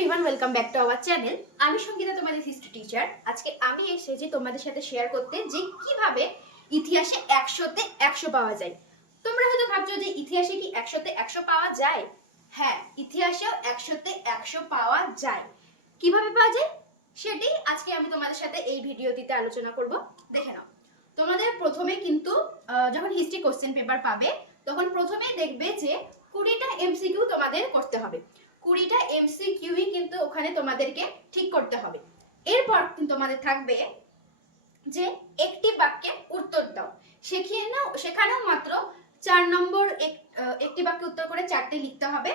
Everyone welcome back to our channel আমি সঙ্গীতা, তোমাদের history teacher আজকে আমি এসেছি তোমাদের সাথে শেয়ার করতে যে কীভাবে ইতিহাসে একশোতে একশো পাওয়া যায়। তোমরা হয়তো ভাবছ যে ইতিহাসে কি একশোতে একশো পাওয়া যায়? হ্যাঁ ইতিহাসেও একশোতে একশো পাওয়া যায়। কীভাবে পাওয়া যায়? সেটি আজকে আমি তোমাদের সাথে এই ভিডিওটিতে আলোচনা করব। দেখে নাও। তোমাদের প্রথমে কিন্তু যখন হিস্ট্রি কোশ্চেন পেপার পাবে, তখন প্রথমেই দেখবে যে কুড়িটা এমসিকিউ তোমাদের করতে হবে। কুড়িটা এমসিকিউই কিন্তু ওখানে তোমাদেরকে ঠিক করতে হবে। এরপর তোমাদের থাকবে যে একটি বাক্যে উত্তর দাও। সেখানেও সেখানেও মাত্র চার নম্বর একটি বাক্যে উত্তর করে চারটে লিখতে হবে।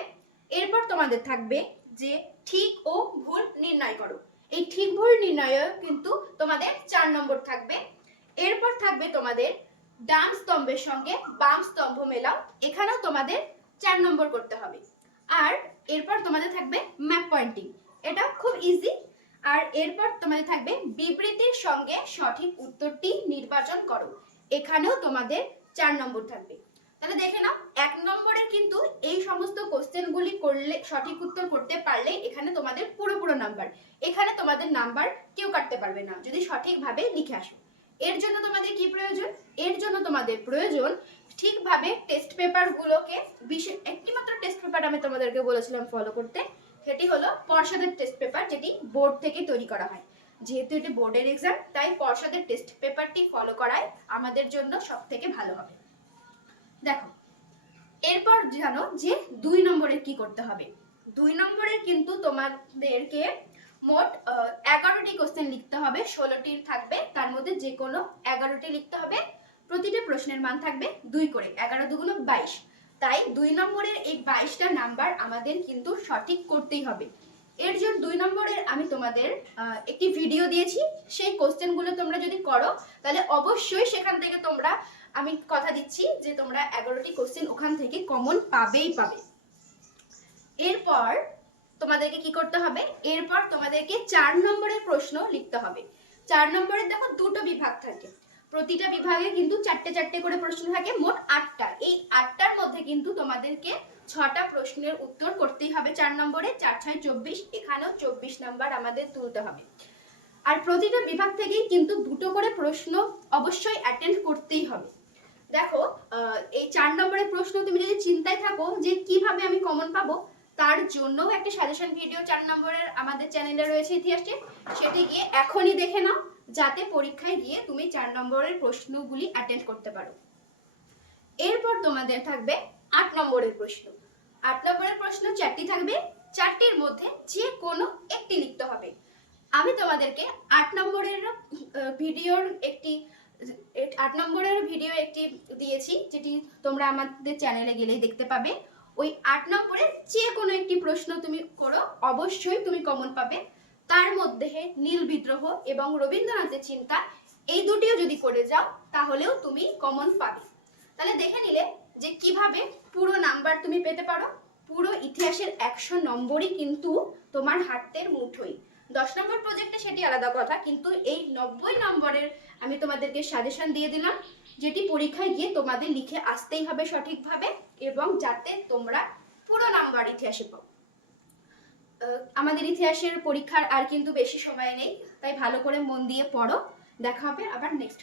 এরপর তোমাদের থাকবে যে ঠিক ও ভুল নির্ণয় করো। এই ঠিক ভুল নির্ণয়ে কিন্তু তোমাদের চার নম্বর থাকবে। এরপর থাকবে তোমাদের ডান স্তম্ভের সঙ্গে বাম স্তম্ভ মেলাও। এখানেও তোমাদের চার নম্বর করতে হবে। আর এরপর তোমাদের থাকবে ম্যাপ পয়েন্টিং এটা খুব ইজি আর এরপর তোমাদের থাকবে বিবৃতির সঙ্গে সঠিক উত্তরটি নির্বাচন করো। এখানেও তোমাদের চার নম্বর থাকবে। তাহলে দেখে নাও, এক নম্বরের কিন্তু এই সমস্ত কোশ্চেনগুলি করলে, সঠিক উত্তর করতে পারলে এখানে তোমাদের পুরো পুরো নাম্বার এখানে তোমাদের নাম্বার কেউ কাটতে পারবে না। যদি সঠিকভাবে লিখে আসো। এর জন্য তোমাদের কি প্রয়োজন? এর জন্য তোমাদের প্রয়োজন ঠিকভাবে টেস্ট পেপারগুলোকে বিশেষ একটি মাত্র টেস্ট পেপার আমি তোমাদেরকে বলেছিলাম ফলো করতে, সেটি হলো পর্ষদের টেস্ট পেপার যেটি বোর্ড থেকে তৈরি করা হয়। যেহেতু এটি বোর্ডের এক্সাম তাই পর্ষদের টেস্ট পেপারটি ফলো করাই আমাদের জন্য সব থেকে ভালো হবে। দেখো, এরপর জানো যে দুই নম্বরের কি করতে হবে? দুই নম্বরের কিন্তু তোমাদেরকে মোট এগারোটি কোশ্চেন লিখতে হবে, ষোলোটি থাকবে, তার মধ্যে যে কোনো এগারোটি লিখতে হবে, প্রতিটি প্রশ্নের মান থাকবে দুই করে, এগারো দুগুলো বাইশ। তাই দুই নম্বরের এই বাইশটা নাম্বার আমাদের কিন্তু সঠিক করতেই হবে। এর জন্য দুই নম্বরের আমি তোমাদের একটি ভিডিও দিয়েছি, সেই কোশ্চেনগুলো তোমরা যদি করো, তাহলে অবশ্যই সেখান থেকে তোমরা, আমি কথা দিচ্ছি যে তোমরা এগারোটি কোশ্চেন ওখান থেকে কমন পাবেই পাবে। এরপর তোমাদেরকে কি করতে হবে? এরপর তোমাদেরকে চার নম্বরের প্রশ্ন লিখতে হবে। চার নম্বরের দেখো দুটো বিভাগ থাকে। প্রতিটা বিভাগে কিন্তু চারটে চারটে করে প্রশ্ন থাকে, মোট আটটা। এই আটটার মধ্যে কিন্তু তোমাদেরকে ছটা প্রশ্নের উত্তর করতেই হবে চার নম্বরে। চার, ছয়, চব্বিশ, এখানেও চব্বিশ নাম্বার আমাদের তুলতে হবে। আর প্রতিটা বিভাগ থেকেই কিন্তু দুটো করে প্রশ্ন অবশ্যই অ্যাটেন্ড করতেই হবে। দেখো এই চার নম্বরের প্রশ্ন তুমি যদি চিন্তায় থাকো যে কীভাবে আমি কমন পাবো তার জন্যও একটা সাজেশন ভিডিও চার নম্বরের আমাদের চ্যানেলে রয়েছে ইতিহাসে সেটি গিয়ে এখনই দেখে নাও, যাতে পরীক্ষায় গিয়ে তুমি চার নম্বরের প্রশ্নগুলি অ্যাটেন্ড করতে পারো। এরপর তোমাদের থাকবে আট নম্বরের প্রশ্ন। আট নম্বরের প্রশ্ন চারটি থাকবে। চারটির মধ্যে যে কোনো একটি লিখতে হবে। আমি তোমাদেরকে আট নম্বরের ভিডিওর একটি আট নম্বরের ভিডিও একটি দিয়েছি, যেটি তোমরা আমাদের চ্যানেলে গেলেই দেখতে পাবে। ওই আট নম্বরের যে কোনো একটি প্রশ্ন তুমি করো, অবশ্যই তুমি কমন পাবে। তার মধ্যে নীল বিদ্রোহ এবং রবীন্দ্রনাথের চিন্তা, এই দুটিও যদি করে যাও, তাহলেও তুমি কমন পাবে। তাহলে দেখে নিলে যে কীভাবে পুরো নাম্বার তুমি পেতে পারো। পুরো ইতিহাসের একশো নম্বরই কিন্তু তোমার হাতের মুঠোই দশ নম্বর প্রজেক্টে সেটি আলাদা কথা, কিন্তু এই নব্বই নম্বরের আমি তোমাদেরকে সাজেশন দিয়ে দিলাম। যেটি পরীক্ষায় গিয়ে তোমাদের লিখে আসতেই হবে সঠিকভাবে এবং যাতে তোমরা পুরো নাম্বার ইতিহাসে পাও। আমাদের ইতিহাসের পরীক্ষার আর কিন্তু বেশি সময় নেই, তাই ভালো করে মন দিয়ে পড়ো। দেখা হবে আবার নেক্সট